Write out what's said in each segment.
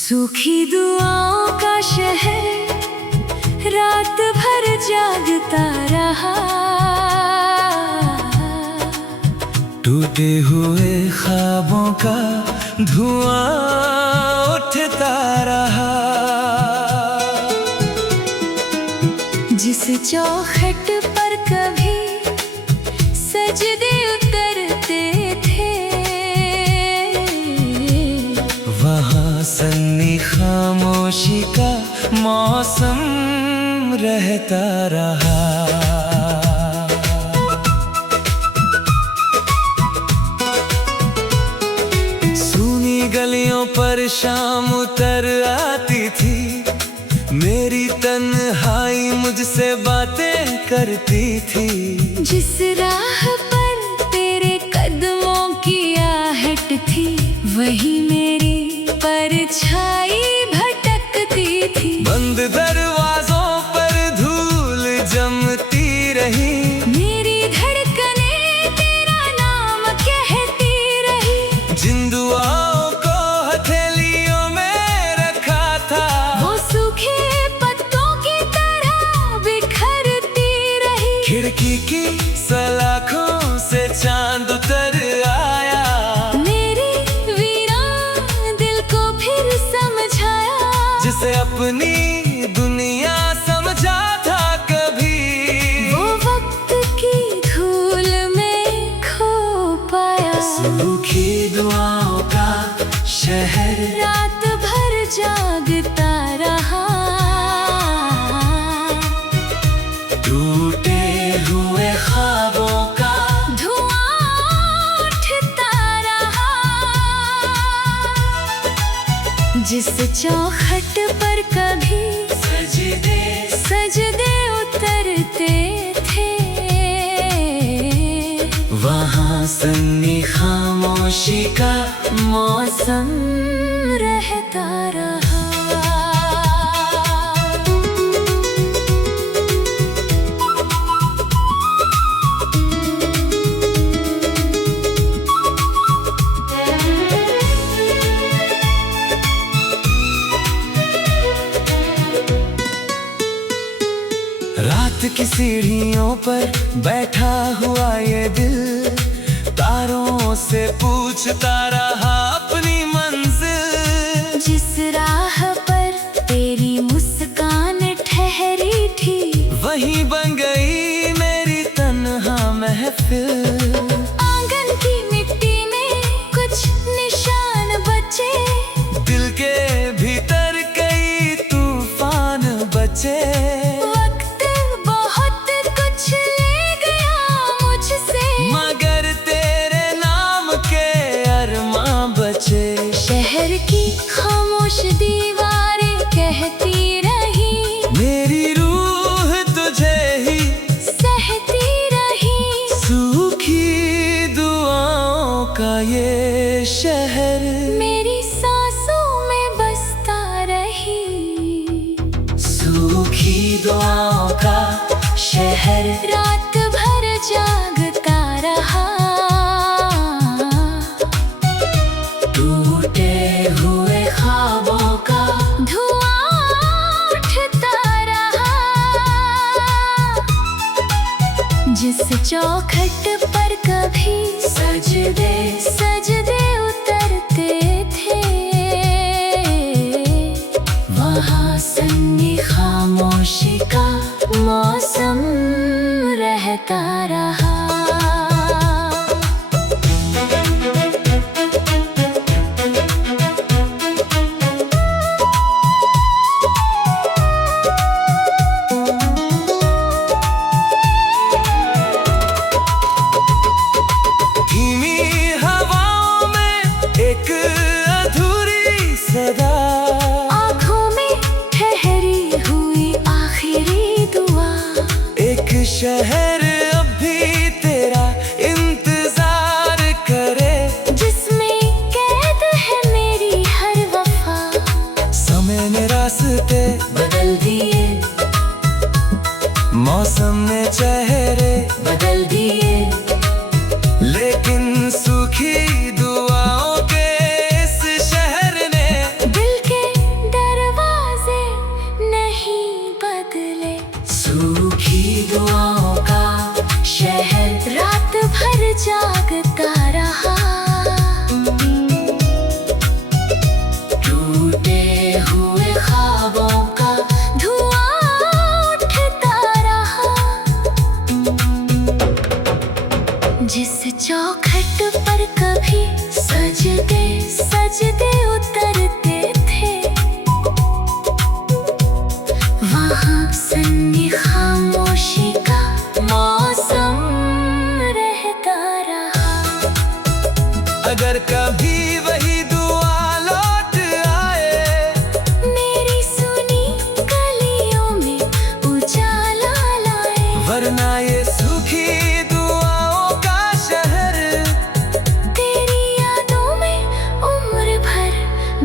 सूखी दुआओं का शहर रात भर जागता रहा, टूटे हुए ख्वाबों का धुआं उठता रहा। जिस चौखट पर कभी सजदे उतरते थे, वहाँ सन्नी खामोशी का मौसम रहता रहा। सूनी गलियों पर शाम उतर आती थी, मेरी तन्हाई मुझसे बातें करती थी। जिस राह पर तेरे कदमों की आहट थी, वही मेरी परछाई भटकती थी। बंद दरवाजों पर धूल जमती रही, मेरी धड़कनें तेरा नाम कहती रही। जिन दुआओं को हथेलियों में रखा था, वो सूखे पत्तों की तरह बिखरती रही। खिड़की की सलाखों से चांद उतर आया, मेरे वीरान दिल को फिर समझाया। जिसे अपनी दुनिया समझा था कभी, वो वक्त की धूल में खो पाया। सूखी दुआओं का शहर रात भर जागता रहा, टूटे हुए ख्वाबों का धुआं उठता रहा। जिस चौखट पर कभी सजदे उतरते थे, वहाँ सन्नी खामोशी का मौसम रहता रहा। रात की सीढ़ियों पर बैठा हुआ ये दिल, तारों से पूछता रहा अपनी मंजिल। जिस राह पर तेरी मुस्कान ठहरी थी, वहीं बन गई मेरी तन्हा महफिल। आंगन की मिट्टी में कुछ निशान बचे, दिल के भीतर कई तूफान बचे। वक्त बहुत कुछ ले गया मुझसे, मगर तेरे नाम के अरमां बचे। शहर की खामोश दीवारें कहती रही, मेरी रूह तुझे ही सहती रही। सूखी दुआओं का ये शहर मेरी सांसों में बसता रही। सूखी दुआओं का शहर रात भर जागता रहा, टूटे हुए ख्वाबों का धुआं उठता रहा। जिस चौखट पर कभी सजदे उतरते थे, वहाँ सन्नी खामोशी का मौसम रहता रहा। धीमी हवा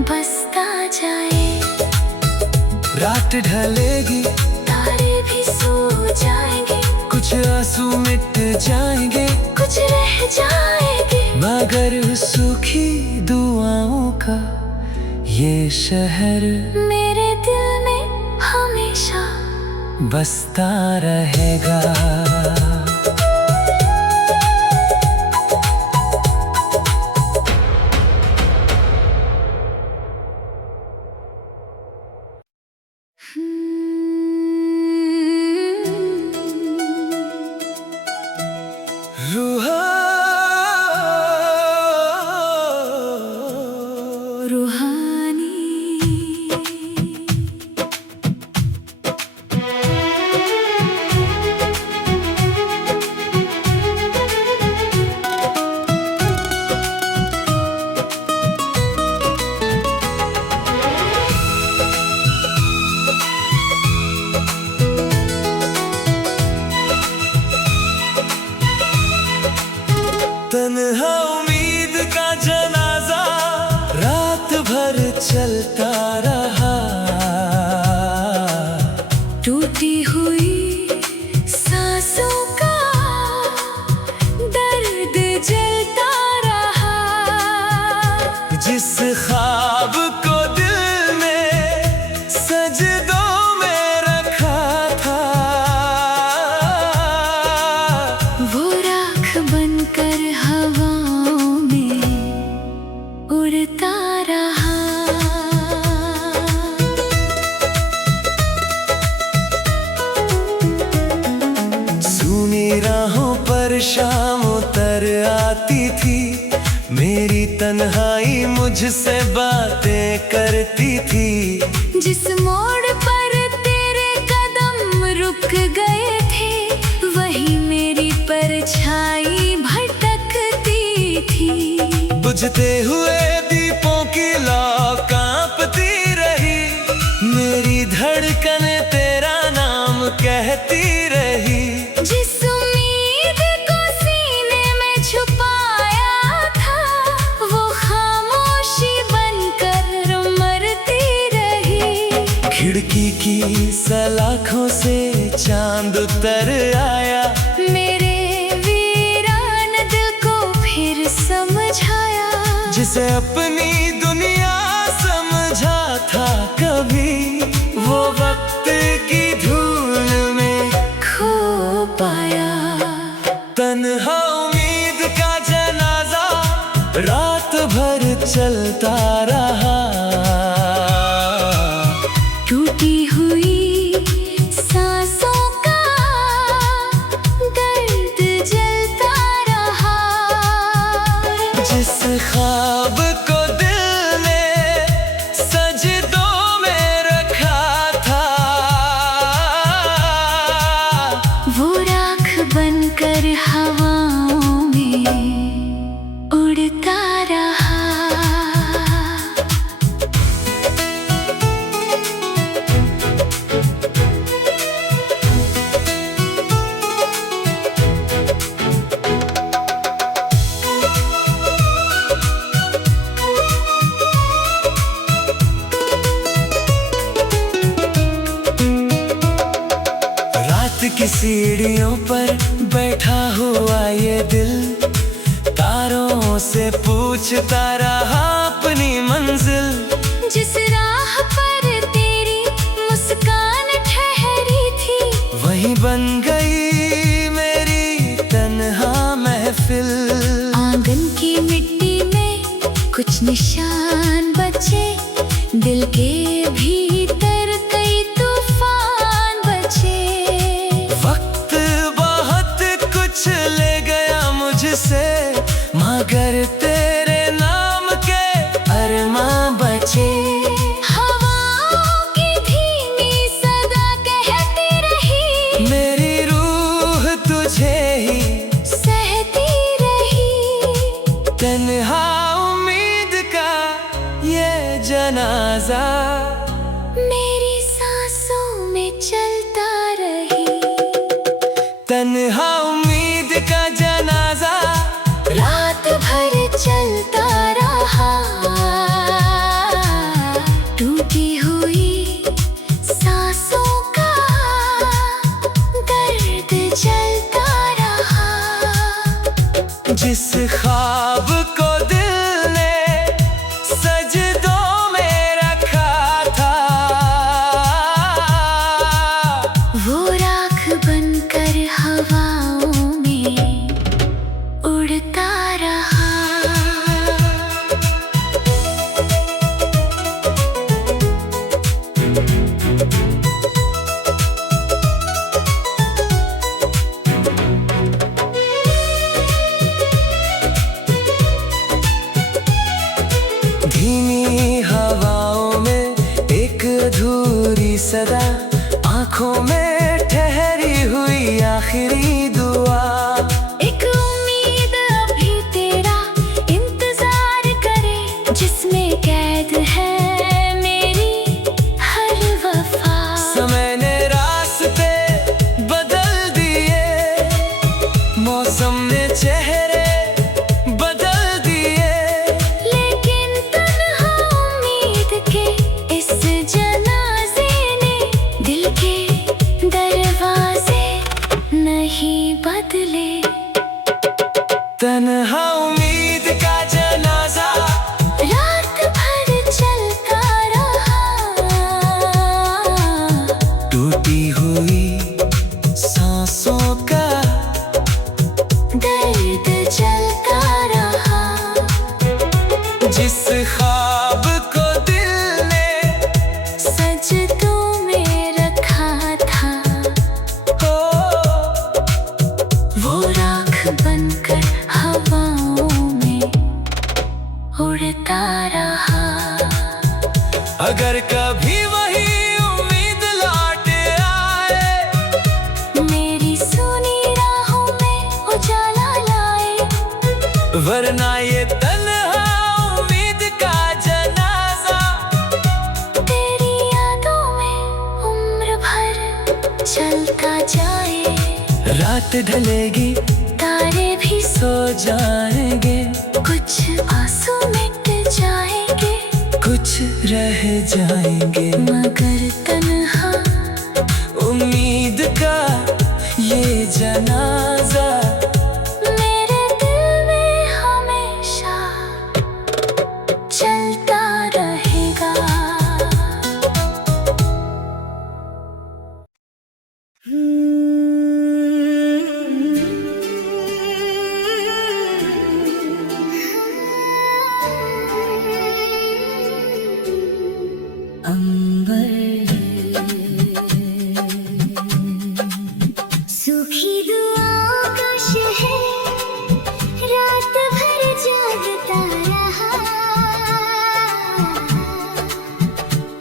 बसता जाए। रात ढलेगी, तारे भी सो जाएंगे, कुछ आंसू मिट जाएंगे, कुछ रह जाएंगे, मगर सूखी दुआओं का ये शहर मेरे दिल में हमेशा बसता रहेगा। रूहानी तन्हा उम्मीद का जनाजा रात भर चलता रहा। टूटी हुई सांसों का दर्द जलता रहा। जिस ख्वाब को दिल में सजदों में रखा था, वो राख बनकर हवाओं में उड़ता रहा। सूनी राहों पर शाम उतर आती थी, मेरी तन्हाई मुझसे बातें करती थी। जिस मोड़ पर तेरे कदम रुक गए थे, वही मेरी परछाई भटकती थी। बुझते हुए दीपों की लौ कांपती रही, मेरी धड़कन तेरा नाम कहती रही। जिस उम्मीद को सीने में छुपाया था, वो खामोशी बनकर मरती रही। खिड़की की सलाखों से चांद उतर आया, मेरे वीरान दिल को फिर समझाया। जिसे अपनी दुनिया समझा था कभी, वो वक्त की धूल में खो पाया। तन्हा उम्मीद का जनाजा रात भर चलता रहा। टूटी हुई सांसों का दर्द जलता रहा। जिस ख्वाब को दिल ने सजदों में रखा था, वो राख बनकर हवाओं में उड़ता रहा। रात की सीढ़ियों पर बैठा हुआ ये दिल, तारों से पूछता रहा अपनी मंजिल। जिस राह पर तेरी मुस्कान ठहरी थी, वहीं बन गई मेरी तन्हा महफिल। आंगन की मिट्टी में कुछ निशान बचे, दिल के भीतर कई तूफान बचे। वक्त बहुत कुछ ले गया मुझसे, मगर तेरे नाम के अरमां बचे। हवाओं की धीमी सदा कहती रही, मेरी रूह तुझे ही सहती रही। तन्हा उम्मीद का ये जनाजा मेरी सांसों में चलता रही। तन्हा उम्मीद का जनाजा रात भर चलता रहा। सदा, आंखों में ठहरी हुई आखिरी दुआ। एक उम्मीद अभी तेरा इंतजार करे, जिसमें कैद है मेरी हर वफा। समय ने रास्ते बदल दिए, मौसम ने चेहरे बदल दिए, लेकिन तन्हा उम्मीद के इस जनाजे ने दिल के दरवाजे नहीं बदले। तन्हा उम्मीद का जनाजा रात भर चलता रहा, टूटी हुई सांसों का दर्द चलता रहा। जिस ख्वाब को दिल ने सजदों में रखा था, हो, वो राख बनकर हवाओं में उड़ता रहा। अगर कभी वही उम्मीद लौट आए, मेरी सुनी राहों में उजाला लाए, वरना ये तन्हा उम्मीद का जनाजा तेरी यादों में उम्र भर चलता जाए। रात ढलेगी, तारे भी सो जाएंगे, कुछ आंसू मिट जाएंगे, कुछ रह जाएंगे, मगर तन्हा उम्मीद का ये जनाजा मेरे दिल में हमेशा चलता रहेगा। सूखी दुआओं का शहर रात भर जागता रहा,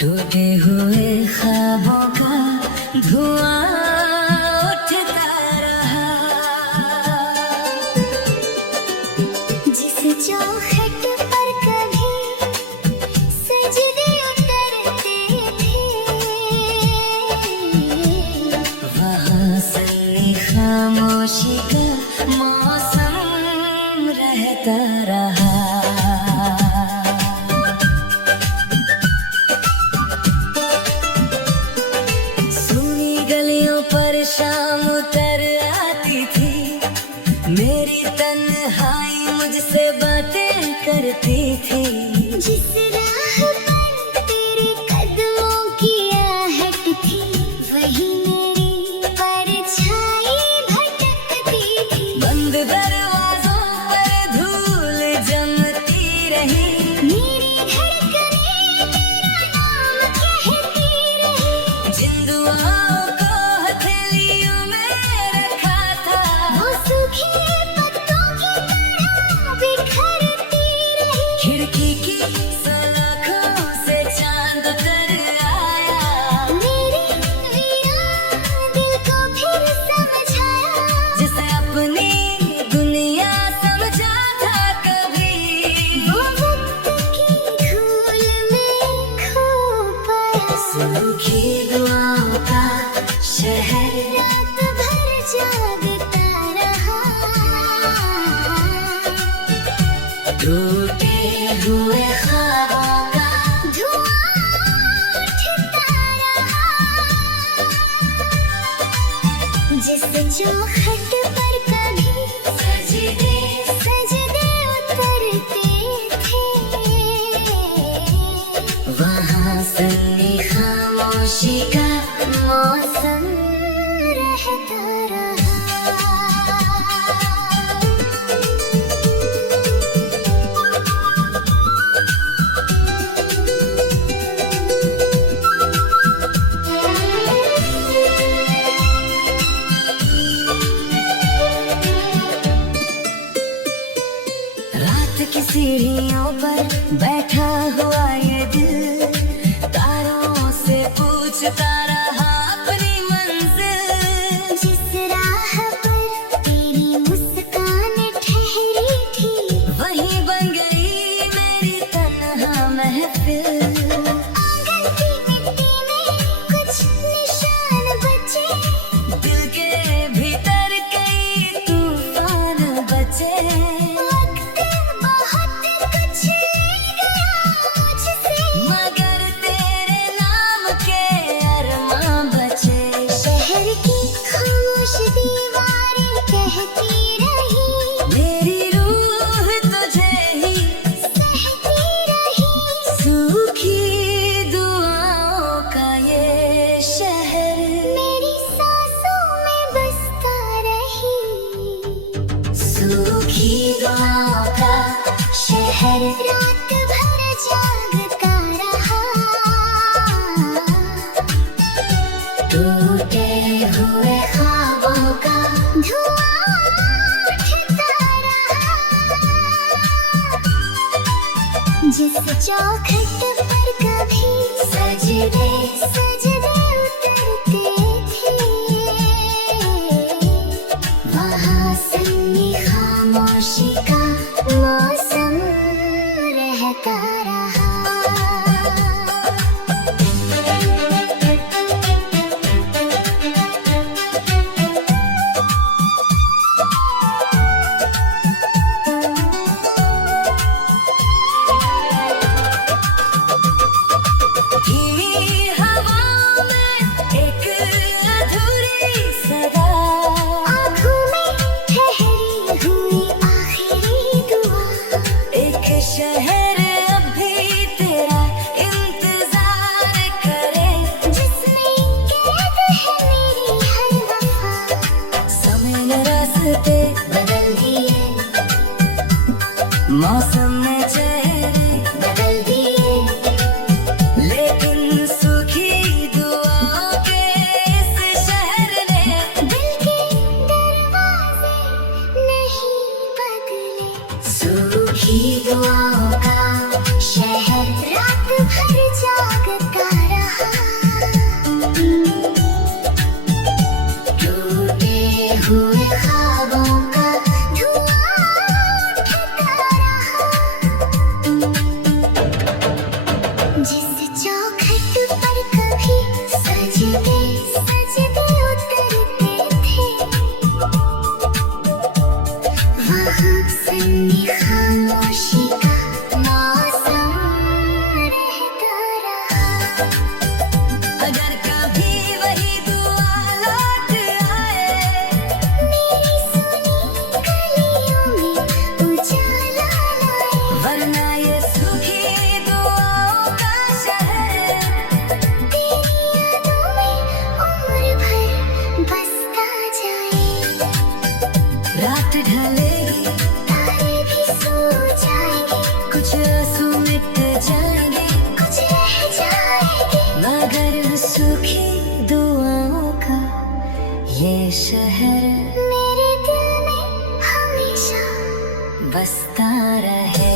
टूटे हुए ख्वाबों का धुआं उठता रहा। जिस चौखट पर कभी सजदे उतरते थे, वहाँ सन्नी खामोशी का मौसम रहता रहा। सूनी गलियों पर शाम उतर आती थी, मेरी तन्हाई मुझसे बातें करती थी। जिस राह पर तेरे कदमों की आहट थी, वही मेरी परछाई भटकती थी। बंद दरवाजों पर धूल जमती रही, मेरी धड़कनें तेरा नाम कहती रही, जिन दुआओं को हथेलियों में रखा था, वो सूखे पत्तों की तरह बिखरती रही। खिड़की की सलाखों से चांद उतर आया, मेरे वीरान दिल को फिर समझाया, जिसे अपनी दुनिया समझा था कभी। वो वक्त की धूल में खो पाया। सूखी दुआओं का शहर रात भर जागता रहा, टूटे हुए ख्वाबों का धुआं उठता रहा। जिस चौखट पर कभी सजदे उतरते थे, वहाँ सन्नी खामोशी का मौसम रहता रहा। सीढ़ियों पर बैठा हुआ ये दिल तारों से पूछ सोचता रहा अपनी मंजिल। जिस राह पर तेरी मुस्कान ठहरी थी, वहीं बन गई मेरी तन्हा महफिल। आंगन की मिट्टी में कुछ निशान बचे, दिल के भीतर कई तूफान बचे। वक्त बहुत कुछ ले गया मुझसे, मगर तेरे नाम के अरमां बचे। शहर की खामोश दीवारें कहती रही, मेरी रूह तुझे ही सहती रही। सूखी दुआओं का ये शहर, मेरी सांसों में बसता रही। सूखी दुआओं का शहर रात भर जागता रहा, टूटे हुए ख्वाबों का धुआं उठता रहा। जिस चौखट पर कभी सजदे सजदे उतरते थे, वहाँ सन्नी खामोशी का मौसम रहता रहा। धीमी हवाओं में एक अधूरी सदा, आँखों में ठहरी हुई आखिरी दुआ, एक शहर अब भी तेरा इंतजार करे। जिसमें कैद है मेरी हर वफा। समय ने रास्ते बदल दिए, मौसम ने चेहरे बदल दिए, लेकिन सूखी दुआओं के इस शहर ने दिल के दरवाजे नहीं बदले। सूखी दुआओं का शहर रात भर जागता रहा, टूटे हुए ख्वाबों का धुआं उठता रहा। जिस चौखट पर कभी सजदे सजदे उतरते थे, वहाँ सन्नी खामोशी का मौसम रहता रहा। अगर कभी वही दुआ लौट आए, मेरी सुनी गलियों में उजाला लाए, वरना ये सूखी दुआओं का शहर तेरी यादों में उम्र भर बसता जाए। रात ढलेगी, तारे भी सो जाएंगे, कुछ आंसू मिट जाएंगे, कुछ रह जाएंगे, मगर सूखी दुआओं का ये शहर मेरे दिल में हमेशा बसता रहे।